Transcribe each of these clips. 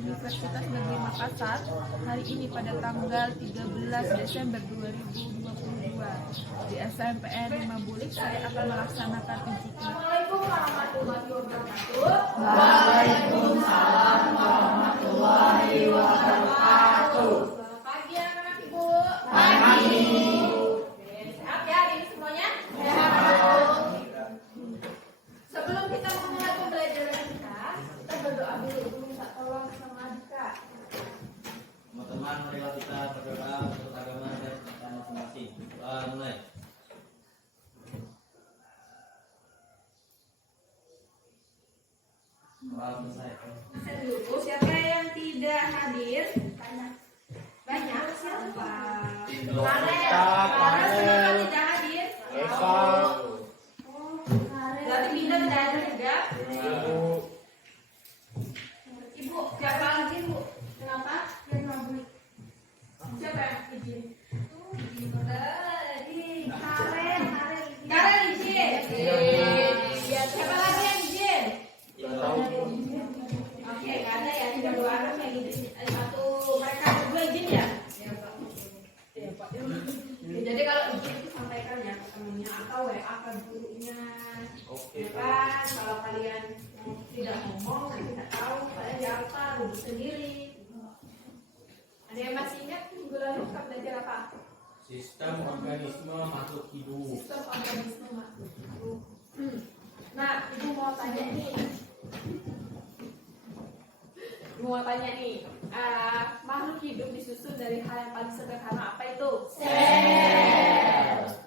Universitas Negeri Makassar hari ini pada tanggal 13 Desember 2022 di SMPN 5 Bulik. Saya akan melaksanakan uji. Assalamualaikum warahmatullahi wabarakatuh. Waalaikumsalam warahmatullahi wabarakatuh. Selamat pagi anak-anak ibu. Pagi. Oke, sehat ya hari ini semuanya? Sebelum kita memulai pembelajaran kita berdoa dulu. Minta tolong sama Adika. Teman-teman, marilah kita berdoa untuk agama dan kita masing-masing. Doa mulai. Selesai. Dulu, siapa yang tidak hadir? Banyak siapa? Karen semua tidak hadir. Berarti Binda tidak hadir juga. Ibu, siapa lagi Bu? Kenapa? Siapa yang izin? Karen izin. Siapa lagi yang izin? Oke, nggak ada ya, tidak dua orang yang izin. Ada satu, mereka berdua izin ya? Jadi kalau izin itu sampaikan ya ke temennya atau WA ke gurunya. Ya kan, kalau kalian tidak ngomong, tidak tahu, kalian diapa, rubut sendiri. Ada yang masih ingat minggu lalu kita belajar apa? Sistem organisme makhluk hidup. Sistem organisme makhluk hidup. Nah, ibu mau tanya nih. Makhluk hidup disusun dari hal yang paling sederhana, apa itu? Sel.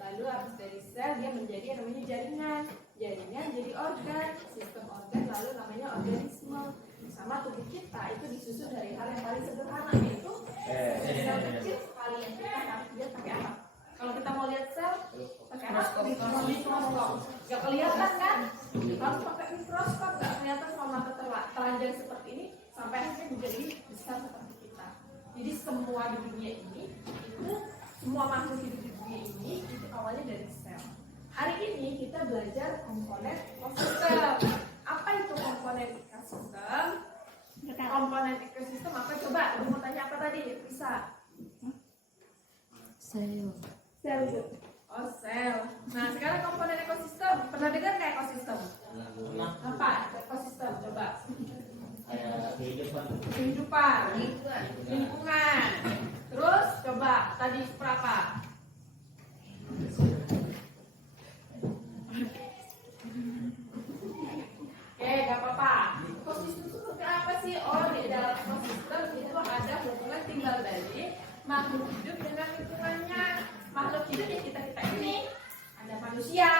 Lalu habis dari sel dia menjadi yang namanya jaringan. Jaringan jadi organ, sistem organ lalu namanya organisme. Sama tubuh kita itu disusun dari hal yang paling sederhana, yaitu sel kecil sekali yang kita harus lihat pakai apa? Kalau kita mau lihat sel pakai apa? Mikroskop. Gak kelihatan kan? Harus pakai mikroskop, gak kelihatan sama mata telanjang seperti ini sampai akhirnya menjadi besar seperti kita. Jadi semua di dunia ini itu semua makhluk hidup di dunia ini itu awalnya dari sel. Hari ini kita belajar komponen ekosistem. Apa itu komponen ekosistem? Komponen ekosistem apa? Coba, aku mau tanya apa tadi? Bisa? Sel. Sel. Oh, sel. Nah, sekarang komponen ekosistem. Pernah dengar nggak ekosistem? Apa? Ekosistem, coba. Kayak Kehidupan, lingkungan. Terus coba tadi berapa? Oke, gak apa-apa. Ekosistem itu seperti apa sih? Oh, di dalam ekosistem itu ada hubungan timbal balik makhluk hidup dengan lingkungannya. Makhluk hidup yang kita ini ada manusia,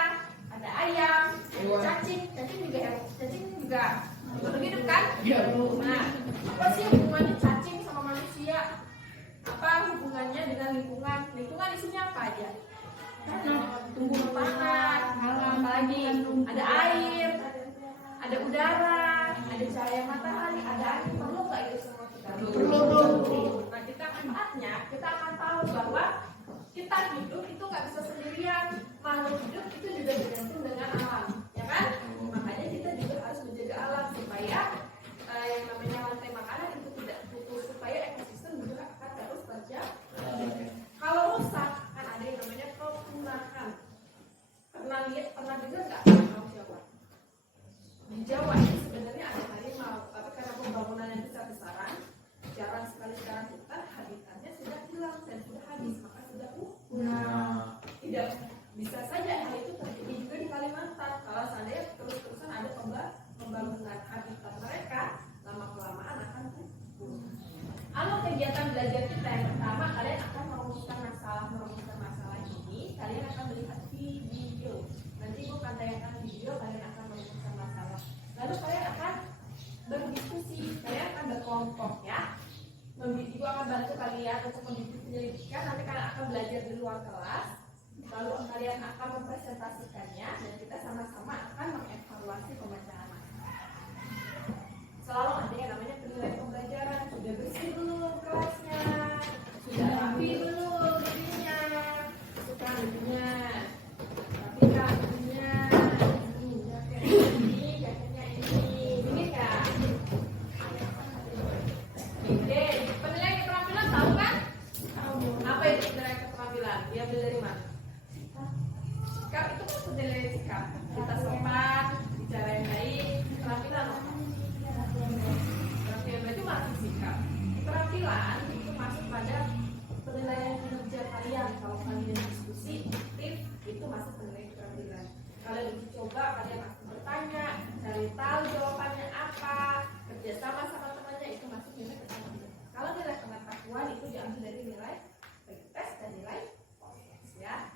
ada ayam, ada cacing juga makhluk hidup kan? Nah, apa sih hubungannya cacing sama manusia? Apa hubungannya dengan lingkungan? Lingkungan isinya apa aja? Tumbuhan tanah, apalagi ada air, ada udara, ada cahaya matahari, ada angin. Perlu nggak itu semua kita? Perlu. Nah, kita manfaatnya kita akan tahu bahwa kita hidup itu nggak bisa sendirian. Makhluk hidup itu juga bergantung dengan alam, ya kan? Makanya kita juga harus menjaga alam supaya yang namanya rantai makanan itu tidak putus, supaya ekosistem juga akan terus terjaga. Kalau rusak kan ada yang namanya kepunahan. Pernah dengar nggak harimau Jawa? Di Jawa ini sebenarnya ada harimau, tapi karena pembangunan yang besar-besaran, jarang sekali sekarang hutan, habitatnya sudah hilang dan sudah habis, maka sudah punah. Tidak bisa saja hal itu terjadi juga di Kalimantan. Kalau seandainya terus-terusan ada pembangunan habitat mereka, lama kelamaan akan punah. Kalau kegiatan belajar kita yang pertama, kalian akan merumuskan masalah ini. Kalian akan melihat video. Nanti ibu akan tayangkan video, kalian akan merumuskan masalah. Lalu kalian akan berdiskusi, kalian akan berkelompok ya. Ibu akan bantu kalian untuk menyelidiki. Nanti kalian akan belajar di luar kelas. Lalu kalian akan mempresentasikannya dan kita sama-sama akan mengevaluasi pembacaan masalah. Selalu ada yang namanya penilaian pembelajaran. Sudah bersih belum kelasnya? Sudah rapi belum bukunya? Suka bukunya? Rapi kan bukunya? Ini, jaketnya ini kan? Oke, penilaian keterampilan tahu kan? Apa itu penilaian keterampilan? Diambil dari mana? Sikap itu kan penilaian sikap. Kita sopan, bicara yang baik, keterampilan apa? Keterampilan itu masuk sikap. Keterampilan itu masuk pada penilaian kinerja kalian. Kalau kalian diskusi, aktif, itu masuk penilaian keterampilan. Kalian uji coba, kalian langsung bertanya, cari tahu jawabannya apa, kerjasama sama temannya, itu masuk nilai keterampilan. Kalau nilai pengetahuan itu diambil dari nilai tes dan nilai proses ya.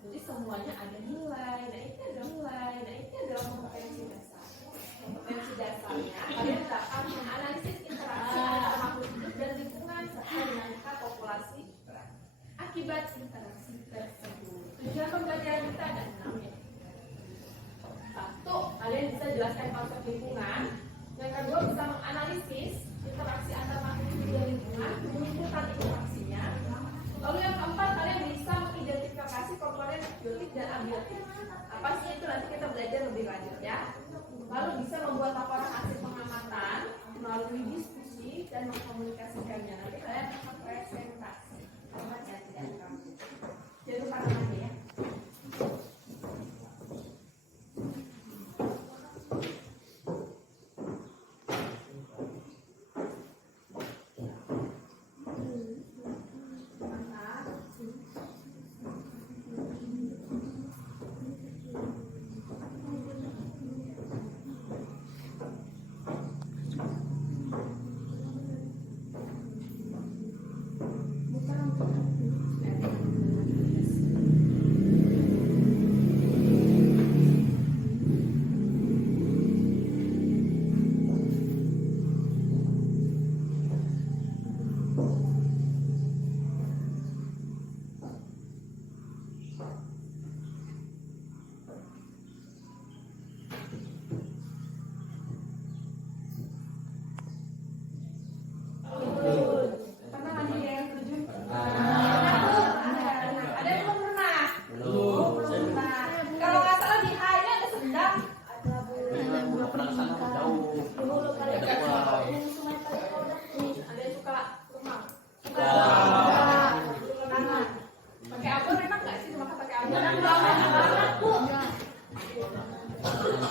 Jadi semuanya ada nilai, nah itu ada nilai, nah itu adalah kompetensi dasar. Kompetensi dasarnya kalian dapat menganalisis interaksi antara makhluk hidup dan lingkungan serta dinamika populasi akibat interaksi tersebut. Tujuan pembelajaran kita ada 6 ya. 1. Kalian bisa jelaskan konsep lingkungan. Yang kedua, bisa menganalisis interaksi antar makhluk hidup dan lingkungan, menyimpulkan interaksinya. Lalu yang keempat, kalian bisa mengidentifikasi komponen biotik dan abiotik. Apa sih itu, nanti kita belajar lebih lanjut ya. Lalu bisa membuat laporan hasil pengamatan melalui diskusi dan mengkomunikasikannya. Nanti kalian akan presentasi. Selamat ya, tidak kamu. Jangan lupa namanya ya.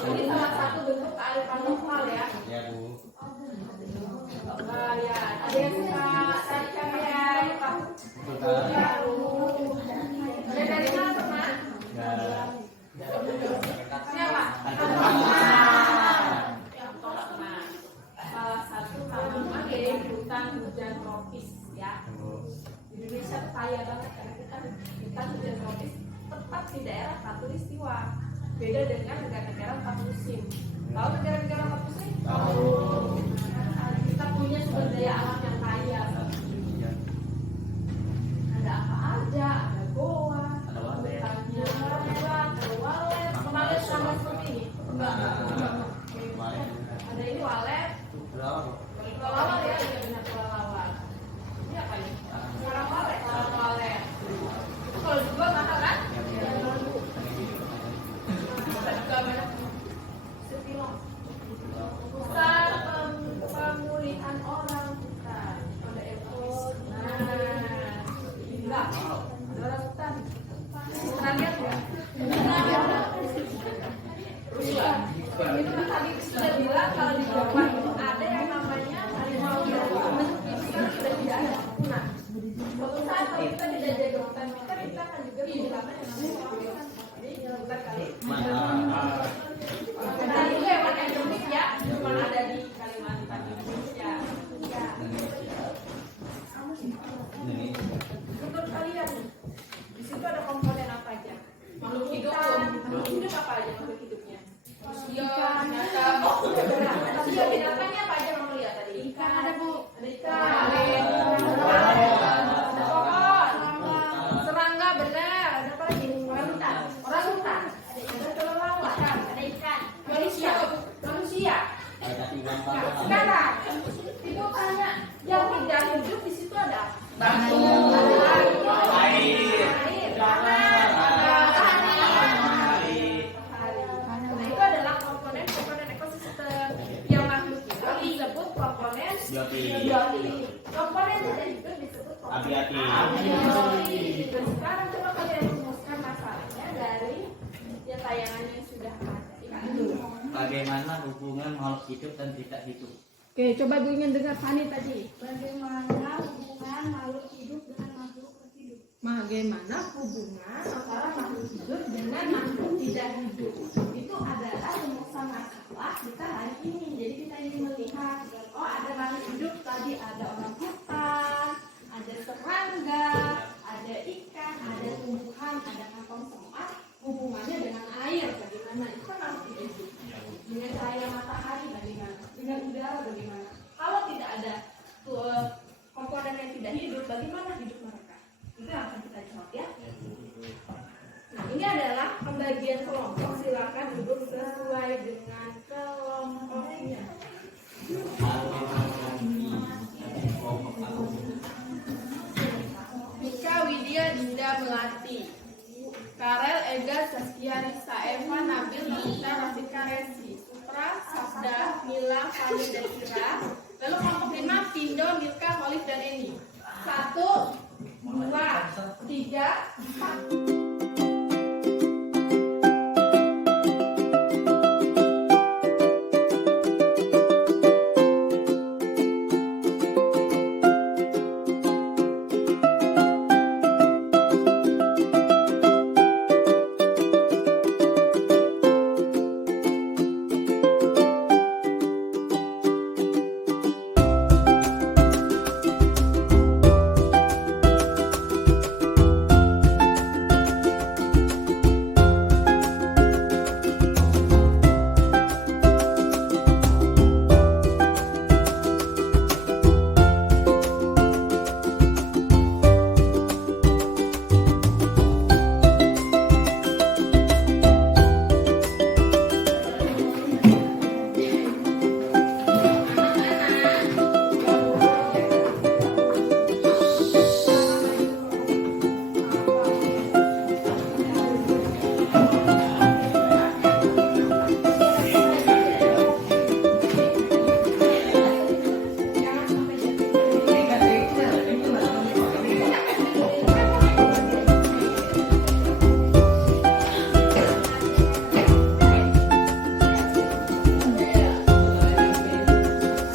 Ini salah satu bentuk kearifan lokal ya. Ya Bu. Lokal ya. Ada yang suka tari cahaya, ya Bu. Ada dari mana teman? Siapa? Salah satu tanaman ya hutan hujan tropis ya. Indonesia kaya banget karena kita hujan tropis tepat di daerah khatulistiwa. Beda dengan negara-negara 4 musim. Tahu negara-negara 4 musim? Tahu. Kita punya sumber daya alam yang kaya. Ada apa aja? Ada goa, ada walet, ada walet. Kemarin sama seperti ini? Enggak. Ada ini walet. Kelawar ya, ada benar kelawar. Ini apa ini? Sarang walet. Sarang walet. Itu kalau dijual mahal kan? Pusat pemulihan orang hutan. Ada ekos. Nah, enggak. Ada orang hutan. Pernah lihat nggak? Itu tadi sudah bilang kalau di Jawa itu ada yang namanya harimau Jawa. Sekarang sudah tidak ada. Nah, suatu saat kalau kita tidak jaga hutan kita akan juga kehilangan yang namanya hutan. Jadi hutan kali. Nah, itu hewan endemik ya, cuma ada di Kalimantan Indonesia. Ya. Menurut kalian, di situ ada komponen apa aja? Makhluk hidup apa aja makhluk hidupnya? Iya, binatangnya apa aja kamu lihat tadi? Ikan ada Bu. Ada ikan. Ada pohon. Serangga benar. Ada apa lagi? Orang hutan. Ada kelelawar. Ada ikan. Manusia. Sekarang itu tanya yang tidak hidup di situ ada batu, air, tanah, matahari. Nah, itu adalah komponen ekosistem yang makhluk hidup disebut komponen komponen Biotik. Komponen tidak hidup disebut komponen Abiotik. Dan sekarang coba kalian rumuskan masalahnya dari ya tayangan yang sudah ada. Bagaimana hubungan makhluk hidup dan tidak hidup? Oke, coba Bu ingin dengar Fani tadi. Bagaimana hubungan makhluk hidup dengan makhluk hidup? Bagaimana hubungan antara makhluk hidup dengan makhluk tidak hidup? Itu adalah rumusan masalah kita hari ini. Jadi kita ingin melihat, oh ada makhluk hidup tadi, ada orang hutan, ada serangga, ada ikan, ada tumbuhan, ada kantong semak. Hubungannya dengan air bagaimana? Itu kan makhluk hidup. Dengan cahaya matahari bagaimana? Dengan udara bagaimana? Kalau tidak ada komponen yang tidak hidup, bagaimana hidup mereka? Itu yang akan kita jawab ya. Nah, ini adalah pembagian kelompok. Silakan duduk sesuai dengan kelompoknya. Mika Widya Dinda Melati, Karel Ega Saskia Risa Eva Nabil Nita Rafika Resi, Supra Sabda Mila Fani dan Ira. Lalu kelompok 5 Tindo Milka Holif dan Eni. 1, 2, 3, 4.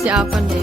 Siapa nih?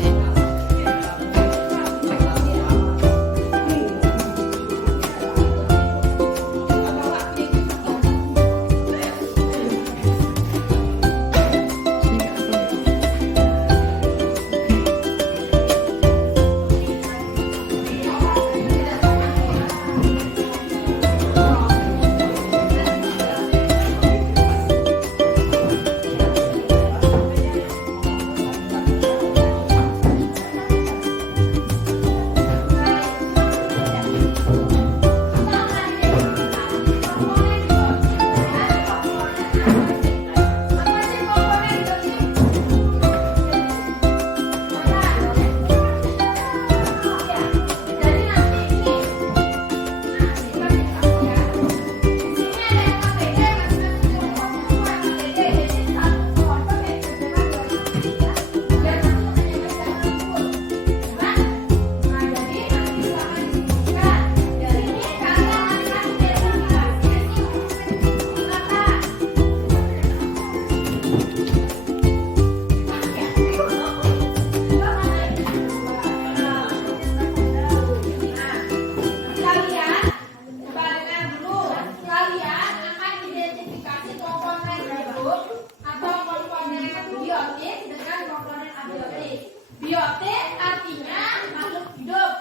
Biotik artinya makhluk hidup,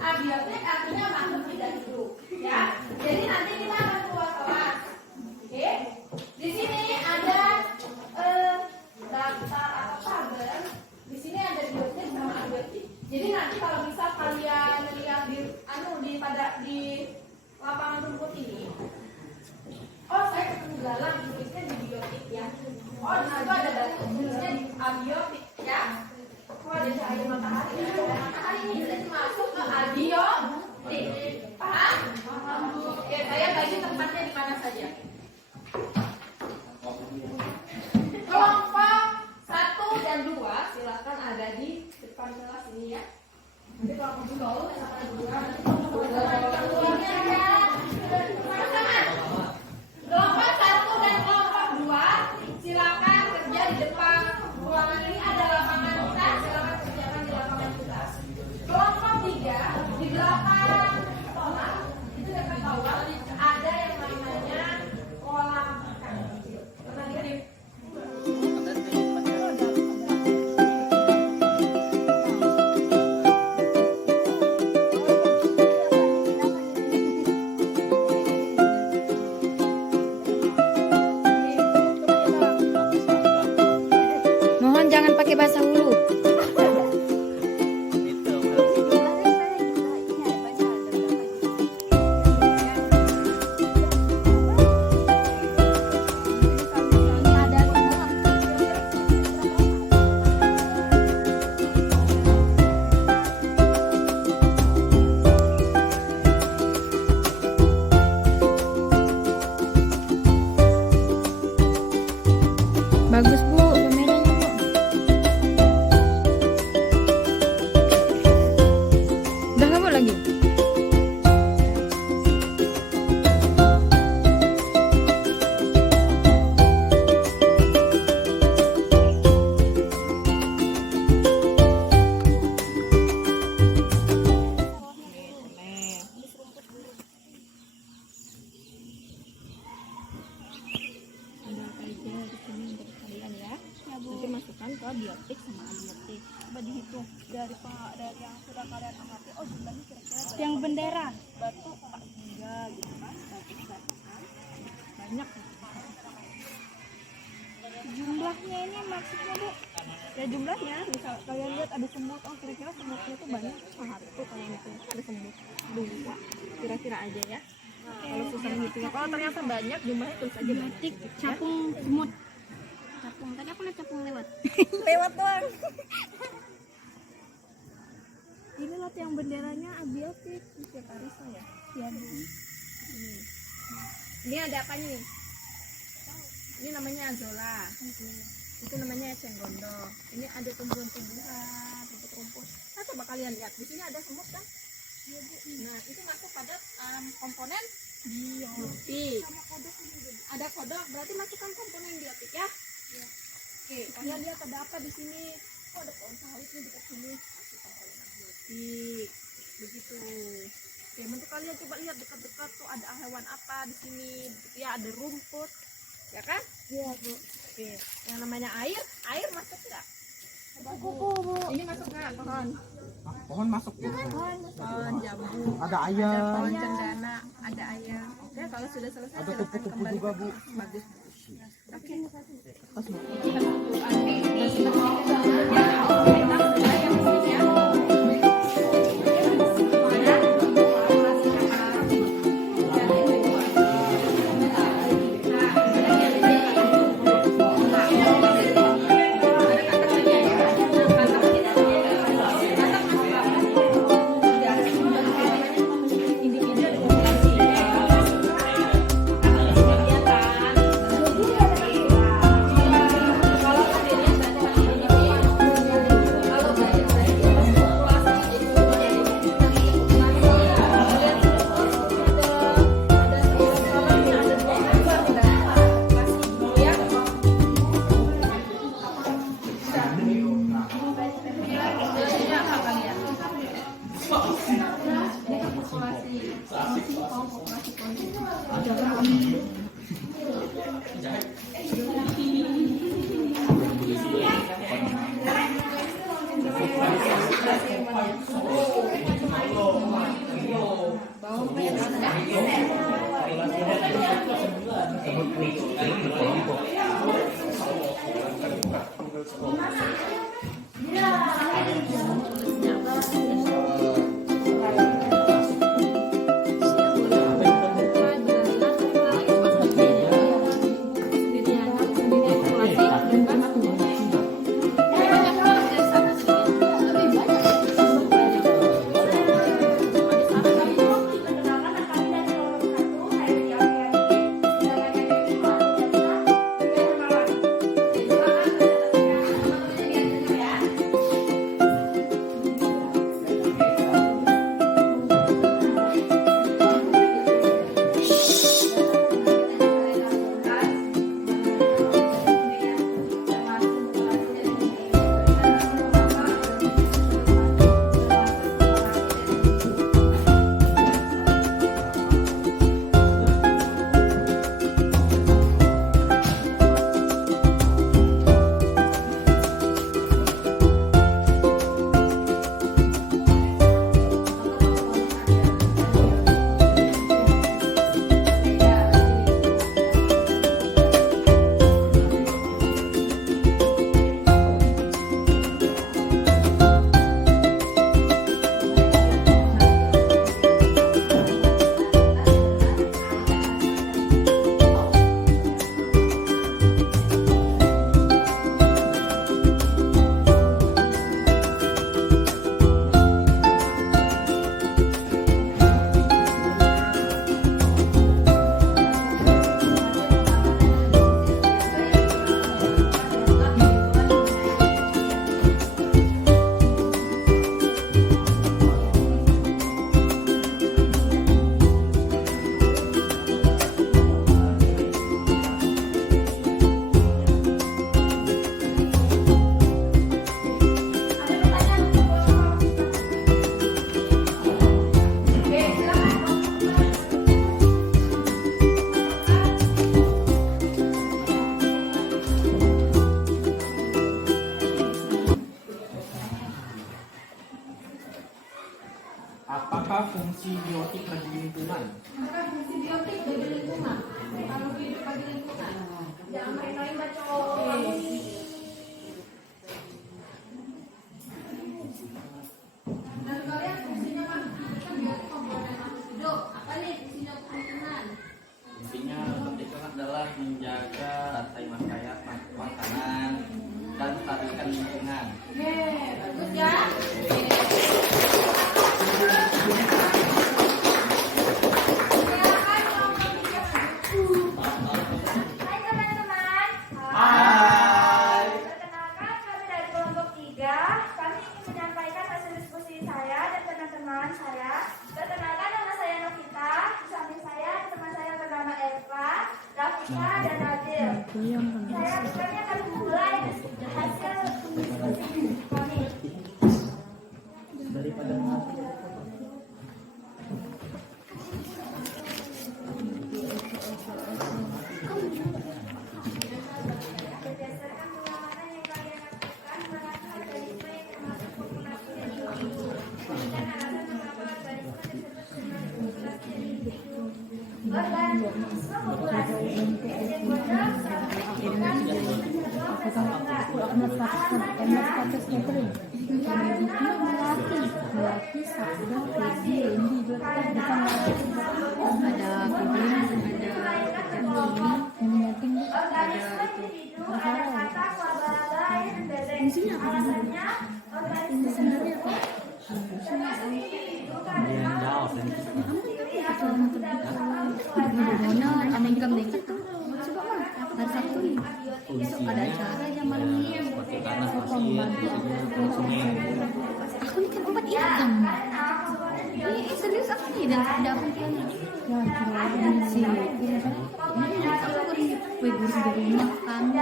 abiotik artinya makhluk tidak hidup. Ya, jadi nanti kita akan keluar kelas. Oke, di sini ada daftar atau tabel. Di sini ada biotik sama abiotik. Jadi nanti kalau bisa kalian lihat di lapangan rumput ini. Oh, saya ketinggalan tulisnya di biotik ya. Oh, di situ ada tulisnya di abiotik ya. Oh, ada cahaya matahari. Matahari ini berarti masuk ke abiotik. Paham? Oke, saya bagi tempatnya di mana saja. Kelompok 1 dan 2 silakan ada di depan. depan kelas ini ya. Nanti kalau kamu tahu sama dua, nanti kamu keluarnya ya. Sama-sama. Kelompok 1 dan kelompok 2 silakan kerja di depan ruangan ini, ada lapangan kita, silakan kerjakan di lapangan kita. Kelompok 3 di belakang sekolah itu dekat bawah ada yang namanya kolam ikan. Pernah lihat? Mohon jangan pakai bahasa hulu. Bagus Bu, kameranya Bu. Udah nggak mau lagi? Nanti masukkan ke biotik sama abiotik. Coba dihitung dari yang sudah kalian amati. Oh jumlahnya kira-kira yang bendera batu 4 gitu kan? Banyak. Jumlahnya ini maksudnya Bu? Ya jumlahnya, misal kalian lihat ada semut, oh kira-kira semutnya itu banyak. Satu kalau itu ada semut 2. Kira-kira aja ya. Kalau susah menghitungnya, kalau ternyata banyak jumlahnya tulis aja biotik. Capung semut. Capung. Tadi aku lihat capung lewat. Lewat doang. Ini lot yang benderanya abiotik, siapa Arisa ya? Iya Bu. Ini ada apa nih? Ini namanya azola. Itu namanya eceng gondok. Ini ada tumbuhan-tumbuhan, rumput-rumput. Nah, coba kalian lihat, di sini ada semut kan? Iya Bu. Nah, itu masuk pada komponen biotik. Ada kodok, berarti masukkan komponen biotik ya. Oke, kalian lihat ada apa di sini? Oh, ada pohon sawit nih dekat sini. Masukkan komponen biotik. Begitu. Oke, untuk kalian coba lihat dekat-dekat tuh ada hewan apa di sini? Ya, ada rumput. Ya kan? Iya, Bu. Oke, yang namanya air masuk nggak? Kuku Bu. Ini masuk nggak pohon? Pohon masuk Bu. Pohon jambu. Ada Ada ayam. pohon cendana, ada ayam. Oke, kalau sudah selesai Ada silakan kupu-kupu kembali juga, ke Bu. kelas. Bagus. Oke. Apakah fungsi biotik bagi lingkungan? Apakah fungsi biotik bagi lingkungan? Kalau hidup bagi lingkungan. Jangan main-main baca. Dan kalian fungsinya kan biotik komponen makhluk hidup. Apa nih fungsinya untuk lingkungan? Intinya biotik adalah menjaga rantai makanan dan melestarikan lingkungan. Oke, bagus ya. Hai teman-teman. Hai. Perkenalkan kami dari kelompok 3. Kami ingin menyampaikan hasil diskusi saya dan teman-teman saya. Perkenalkan nama saya Novita. Di samping saya ada teman saya bernama Eva, Rafika, dan Nabil. Kami akan memulai hasil diskusi kami. Berdasarkan pengalaman yang kalian lakukan, mengapa organisme yang termasuk populasi dan individu? Berikan alasan mengapa organisme tersebut termasuk populasi dan individu. Organisme populasi ejek gondok bukan alasannya organisme individu ada kata wabala lain bebek. Alasannya organisme individu karena sendiri atau tidak hari Sabtu nih besok ada acara jam malam ini Karena membantu aku nih kan obat ikan serius aku nih dan ada aku kan ya sih ini aku goreng kue goreng di rumah kan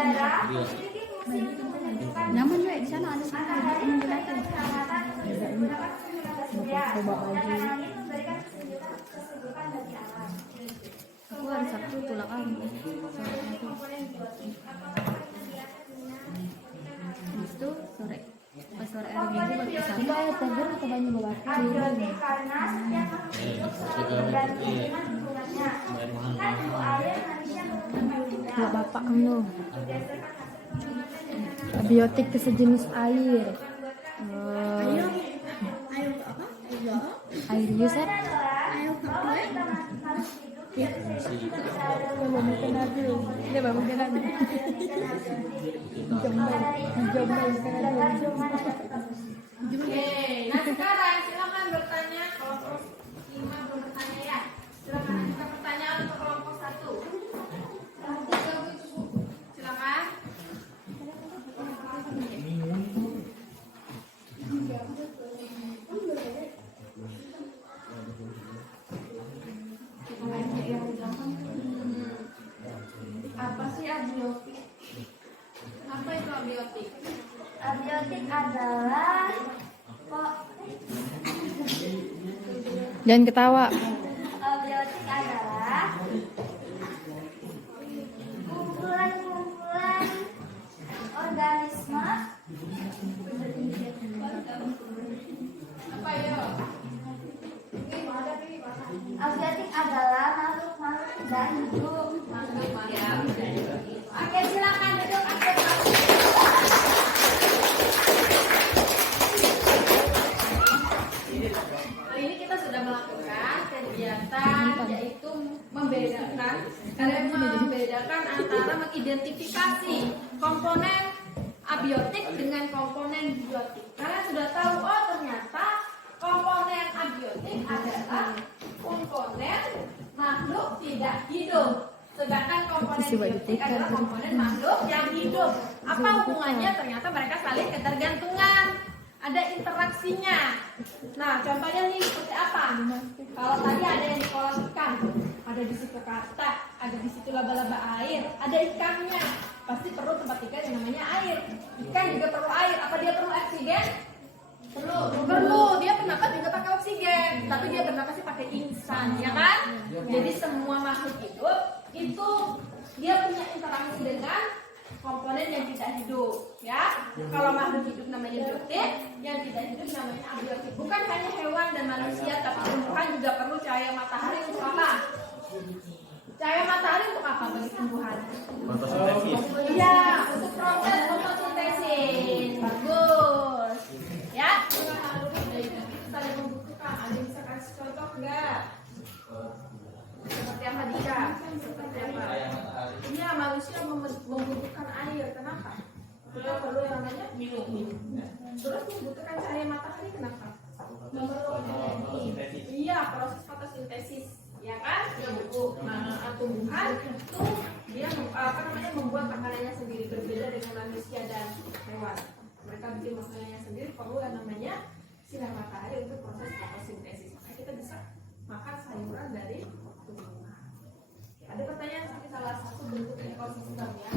nyaman ya di sana ada sih ini datang coba baju aku hari Sabtu pulang habis itu sore pas sore hari Minggu baru ke sana ya tegur atau banyak bawa abiotik karena setiap makhluk hidup selalu tergantung dengan lingkungannya. Kan itu air manusia membutuhkan ya bapak kamu abiotik itu sejenis air air Yusuf ini baru kenal Oke, nah sekarang silakan bertanya kelompok 5 belum bertanya ya. Silakan ajukan pertanyaan untuk kelompok 1. Silakan. Apa sih abiotik? Apa itu abiotik? abiotik adalah jangan ketawa abiotik adalah kumpulan-kumpulan organisme. Apa ya? Abiotik adalah makhluk-makhluk tidak hidup. Oke, silakan duduk. Hari ini kita sudah melakukan kegiatan yaitu membedakan antara mengidentifikasi komponen abiotik dengan komponen biotik. Kalian sudah tahu, oh ternyata komponen abiotik adalah komponen makhluk tidak hidup. Sedangkan komponen biotik adalah komponen makhluk yang hidup. Apa hubungannya? Ternyata mereka saling ketergantungan. Ada interaksinya. Nah, contohnya nih seperti apa? Kalau tadi ada yang di kolam ikan, ada di situ katak, ada di situ laba-laba air, ada ikannya. Pasti perlu tempat ikan yang namanya air. Ikan juga perlu air. Apa dia perlu oksigen? Perlu. Dia bernapas juga pakai oksigen, tapi dia bernapasnya pakai insang, ya kan? Jadi semua makhluk hidup itu dia punya interaksi dengan komponen yang tidak hidup, ya. Kalau makhluk hidup namanya biotik, yang tidak hidup namanya abiotik. Bukan hanya hewan dan manusia, tapi tumbuhan juga perlu cahaya matahari untuk apa? Cahaya matahari untuk apa bagi tumbuhan? Fotosintesis. Iya, untuk proses fotosintesis. Bagus. Ya. Itu saling membutuhkan. Ada yang bisa kasih contoh enggak? Seperti apa dia? Seperti apa? Iya, manusia membutuhkan air. Kenapa? Kita perlu yang namanya minum. Terus membutuhkan cahaya matahari. Kenapa? Memerlukan energi. Iya, proses fotosintesis. Ya kan? Tumbuhan itu dia membuat makanannya sendiri, berbeda dengan manusia dan hewan. Mereka bikin makanannya sendiri, perlu yang namanya sinar matahari untuk proses fotosintesis. Maka kita bisa makan sayuran dari tumbuhan. Ada pertanyaan seperti salah satu bentuk ekosistem ya.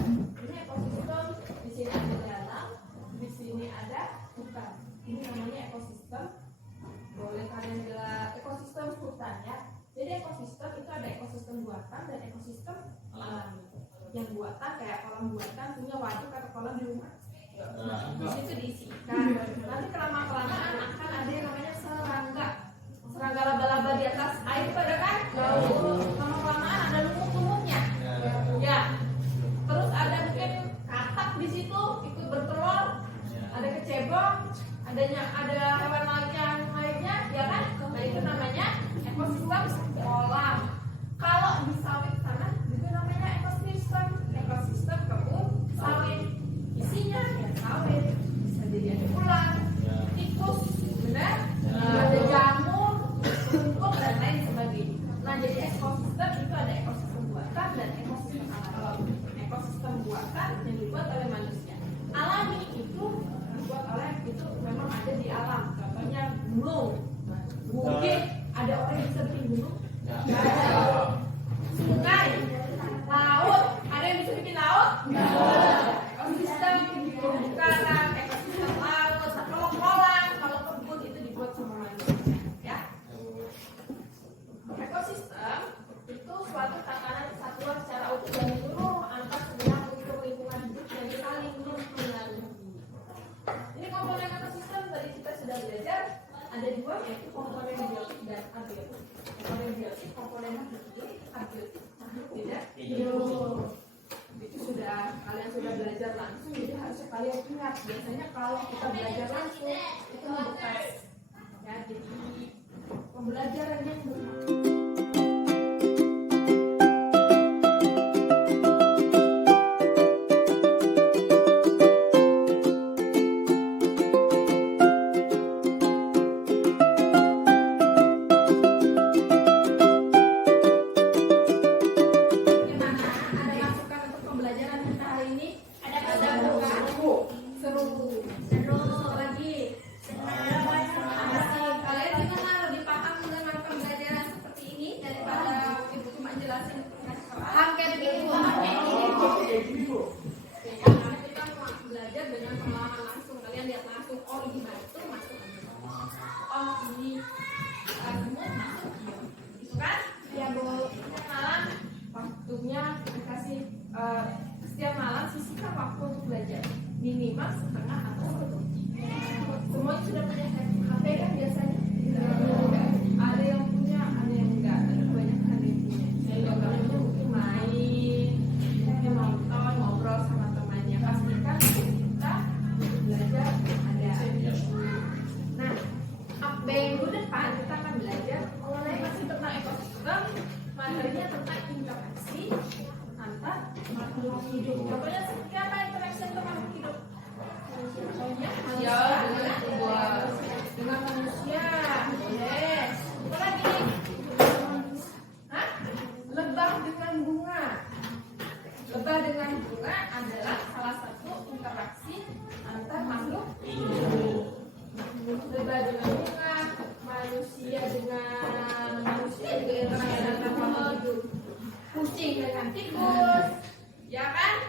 Ini ekosistem, di sini ada danau, di sini ada hutan. Ini namanya ekosistem. Boleh kalian bilang ekosistem hutan ya. Jadi ekosistem itu ada ekosistem buatan dan ekosistem alami. Yang buatan kayak kolam buatan punya waduk atau kolam di rumah. Di situ diisikan. Nanti kelamaan akan ada yang namanya serangga. Serangga laba-laba di atas air itu ada kan? Lama-kelamaan ada lumut-lumutnya. Ya. Terus ada mungkin katak di situ ikut bertelur. Ada kecebong. Ada hewan yang lainnya, ya kan? Nah itu namanya ekosistem kolam. Kalau di sawit sana itu namanya ekosistem kebun sawit. Isinya ya sawit, bisa jadi ada ulat, tikus, benar? Ada jamur, rumput dan lain sebagainya. Nah jadi ekosistem itu ada ekosistem buatan dan ekosistem alami. Ekosistem buatan yang dibuat oleh manusia. Alami itu dibuat oleh itu memang ada di alam. Contohnya gunung. Mungkin ada orang yang bisa bikin gunung? Nggak ada. Sungai, laut, ada yang bisa bikin laut? Nggak ada. Ekosistem karang, ekosistem laut, kalau kolam, kalau kebun itu dibuat sama manusia, ya. Ekosistem itu suatu tatanan kesatuan secara utuh dan menyeluruh antar semua unsur lingkungan hidup yang saling mempengaruhi. Ini komponen ekosistem tadi kita sudah belajar. Ada dua, yaitu komponen biotik dan abiotik. Komponen biotik, komponen hidup, abiotik, makhluk tidak hidup. Itu kalian sudah belajar langsung, jadi harusnya kalian ingat. Biasanya kalau kita belajar langsung itu membekas. Ya, jadi pembelajarannya bermakna. Setiap malam sisihkan waktu untuk belajar minimal setengah atau satu. Semuanya sudah punya HP kan biasanya? Ada yang punya, ada yang enggak. Tapi kebanyakan ada yang punya. Yang punya mungkin main, mungkin nonton, ngobrol sama temannya. Pastikan kita belajar ada. Nah, minggu depan kita akan belajar mengenai masih tentang ekosistem, materinya tentang interaksi antar makhluk hidup. Contohnya seperti apa interaksi antar makhluk hidup? Contohnya manusia dengan manusia. Yes. Apa lagi? Hah? Lebah dengan bunga. Lebah dengan bunga adalah salah satu interaksi antar makhluk hidup. Lebah dengan bunga, manusia dengan manusia juga interaksi antar makhluk hidup. Kucing dengan tikus, ya kan?